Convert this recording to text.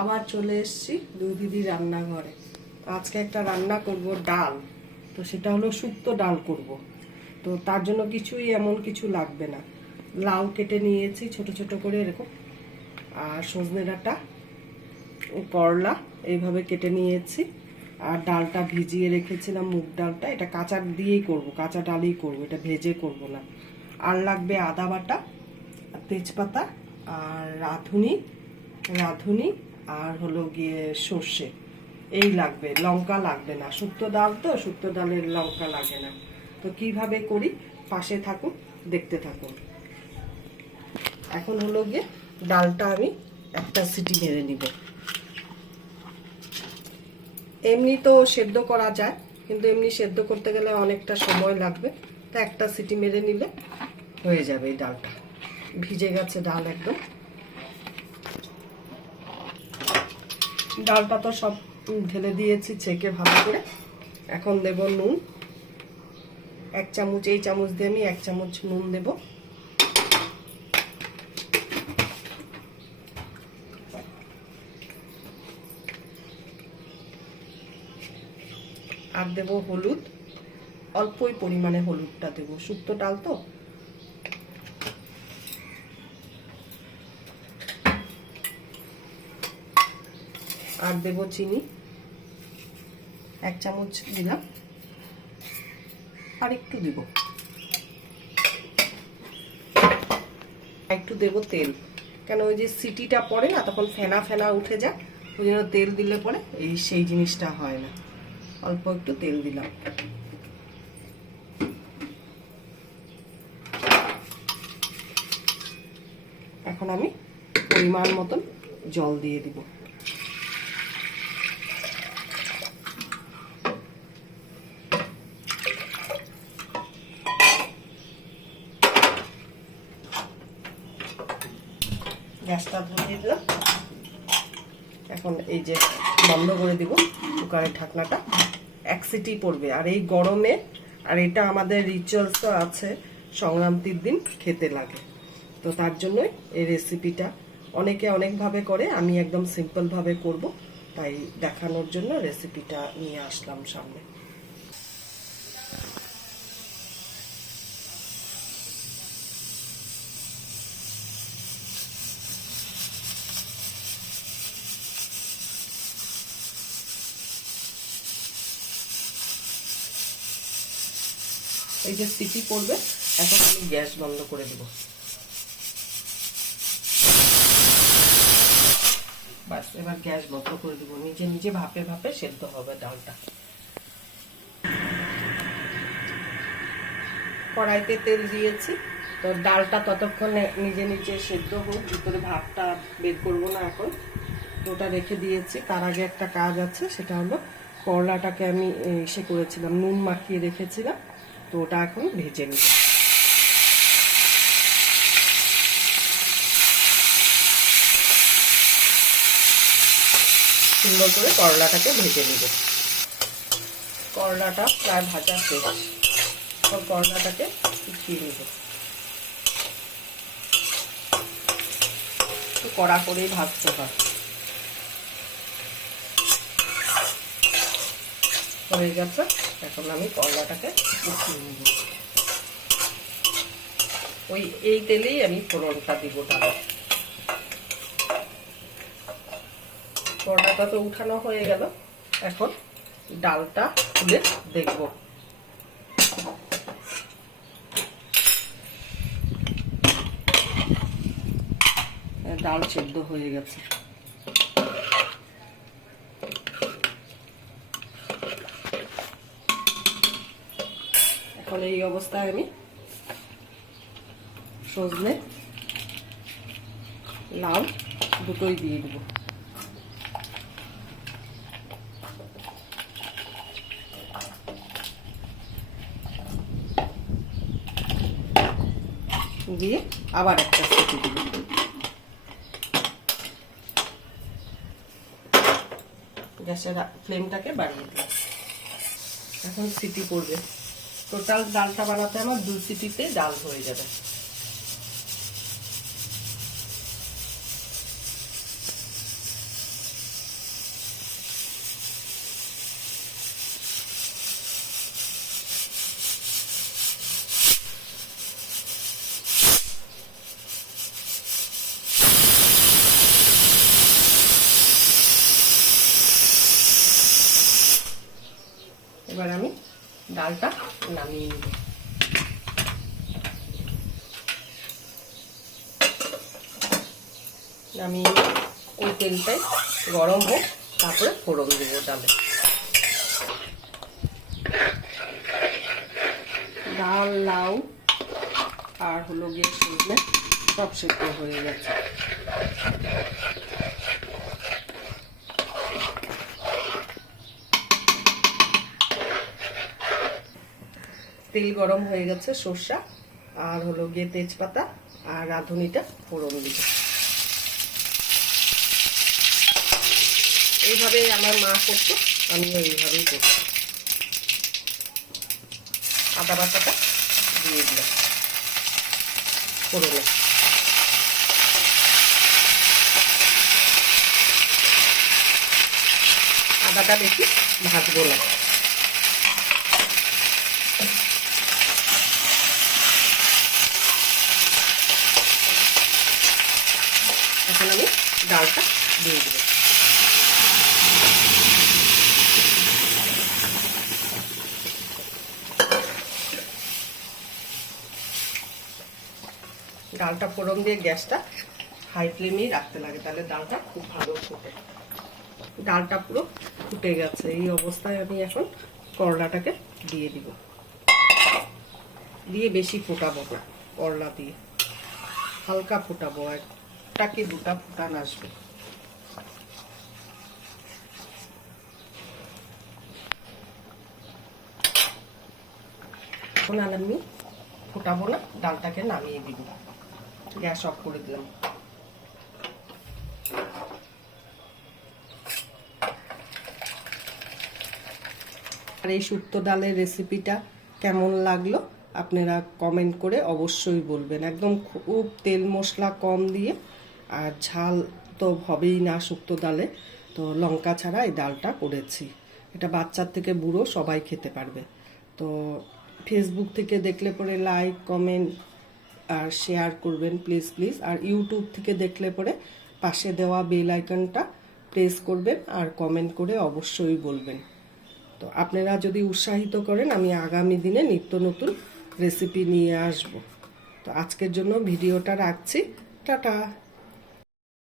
আবার চলে এসেছি দুই দিদি রান্নাঘরে। আজকে একটা রান্না করব ডাল। তো সেটা হলো শুক্তো ডাল করব। তো তার জন্য কিছুই এমন কিছু লাগবে না। লাউ কেটে নিয়েছি ছোট ছোট করে এরকম, আর সজনে ডাঁটা, করলা এইভাবে কেটে নিয়েছি, আর ডালটা ভিজিয়ে রেখেছিলাম মুগ ডালটা। এটা কাঁচা দিয়েই করব, কাঁচা ডালই করব, এটা ভেজে করব না। আর লাগবে আদা বাটা, তেজপাতা, আর রাঁধুনি, আর হলো গিয়ে সর্ষে, এই লাগবে। লঙ্কা লাগবে না, শুক্তো ডাল তো, শুক্তো ডালের লঙ্কা লাগে না। তো কিভাবে করি পাশে থাকুন, দেখতে থাকুন। এখন হলো গিয়ে ডালটা আমি একটা সিটি মেরে নিব। এমনি তো সেদ্ধ করা যায়, কিন্তু এমনি সেদ্ধ করতে গেলে অনেকটা সময় লাগবে। তো একটা সিটি মেরে নিলে হয়ে যাবে। এই ডালটা ভিজে গেছে, ডাল একদম। ডালটা তো সব ঢেলে দিয়েছি ছেঁকে ভালো করে। এখন দেব নুন, 1 চামচ, এই চামচ দিয়ে আমি 1 চামচ নুন দেব। আর দেব হলুদ, অল্পই পরিমাণে হলুদটা দেব, শুক্তো ডাল তো। আর দেব চিনি, 1 চামচ দিলাম। আর একটু দেব, একটু দেব তেল। কেন ওই যে সিটিটা পড়ে না, তখন ফেনা ফেনা উঠে যায়, ওই জন্য তেল দিলে পরে সেই জিনিসটা হয় না। অল্প একটু তেল দিলাম। এখন আমি পরিমাণ মতন জল দিয়ে দিব। গ্যাসটা ধরিয়ে দিলাম। এখন এই যে বন্ধ করে দিব কুকারের ঢাকনাটা। 1 সিটি পড়বে। আর এই গরমে, আর এটা আমাদের রিচুয়ালস আছে, সংক্রান্তির দিন খেতে লাগে। তো তার জন্যই এই রেসিপিটা অনেকে অনেকভাবে করে, আমি একদম সিম্পলভাবে করব, তাই দেখানোর জন্য রেসিপিটা নিয়ে আসলাম সামনে। এই যে সিটি পড়বে, এখন আমি গ্যাস বন্ধ করে দেব। বাস, এবার গ্যাস বন্ধ করে দেব। নিজে নিজে ভাপে ভাপে সেদ্ধ হবে ডালটা। কড়াইতে তেল দিয়েছি, তো ডালটা ততক্ষণে নিজে নিজে সেদ্ধ হোক। ভিতরে ভাতটা বের করবো না এখন, ওটা রেখে দিয়েছি। তার আগে একটা কাজ আছে, সেটা হলো করলাটাকে আমি করেছিলাম, নুন মাখিয়ে রেখেছিলাম, তো ওটা এখন ভেজে নিব। সুন্দর করে করলাটাকে ভেজে নিব। করলাটা প্রায় ভাজা শেষ, করলাটাকে উঠিয়ে নিব। একটু কড়া করেই ভাজতে হয়। হয়ে গেছে, এখন আমি করলাটাকে উঠিয়ে নিব। এই তেলেই আমি ফোড়নটা দিব ডালে। করলাটা তো উঠানো হয়ে গেল, এখন ডালটা খুলে দেখব। ডাল সেদ্ধ হয়ে গেছে। এখন এই অবস্থায় আমি সজনে, লাউ দুটোই দিয়ে দেব। দিয়ে আবার একটা সিটি দিব। গ্যাসের ফ্লেমটাকে বাড়িয়ে দিই। এখন সিটি পড়বে। টোটাল ডালটা বানাতে আমার 2 সিটিতে ডাল হয়ে যাবে। ডালটা নামিয়ে নিব। নামিয়ে ওই তেলটাই গরম হোক, তারপরে ফোড়ন দেব ডালে। ডাল, লাউ আর হলো গিয়ে সজনে সব সেদ্ধ হয়ে গেছে। তেল গরম হয়ে গেছে, সরষা আর হলো গিয়ে তেজপাতা আর রাঁধুনিটা ফোড়ন দিব। এইভাবে আমার মা করতো, আমিও এইভাবেই করছি। আদা বাটাটা দিয়ে দিলাম ফোড়নে। আদাটা বেশি ভাজবো না। এখন আমি ডালটা দিয়ে দেবো। ডালটা ফোড়ন দিয়ে গ্যাসটা হাই ফ্লেমেই রাখতে লাগে, তাহলে ডালটা খুব ভালো ফোটে। ডালটা পুরো ফুটে গেছে, এই অবস্থায় আমি এখন করলাটাকে দিয়ে দিব। দিয়ে বেশি ফোটাবো না, করলা দিয়ে হালকা ফোটাবো, একটা কি দুটা ফুটান আসবে। এখন আর আমি ফোটাবো না, ডালটাকে নামিয়ে দিব। গ্যাস অফ করে দিলাম। আর এই শুক্তো ডালের রেসিপিটা কেমন লাগলো আপনারা কমেন্ট করে অবশ্যই বলবেন। একদম খুব তেল মশলা কম দিয়ে, আর ঝাল তো হবেই না শুক্তো ডালে, তো লঙ্কা ছাড়া এই ডালটা করেছি। এটা বাচ্চার থেকে বুড়ো সবাই খেতে পারবে। তো ফেসবুক থেকে দেখলে পরে লাইক, কমেন্ট আর শেয়ার করবেন প্লিজ প্লিজ। আর ইউটিউব থেকে দেখলে পরে পাশে দেওয়া বেল আইকনটা প্রেস করবেন আর কমেন্ট করে অবশ্যই বলবেন। তো আপনারা যদি উৎসাহিত করেন, আমি আগামী দিনে নিত্য নতুন রেসিপি নিয়ে আসব। তো আজকের জন্য ভিডিওটা রাখছি, টাটা।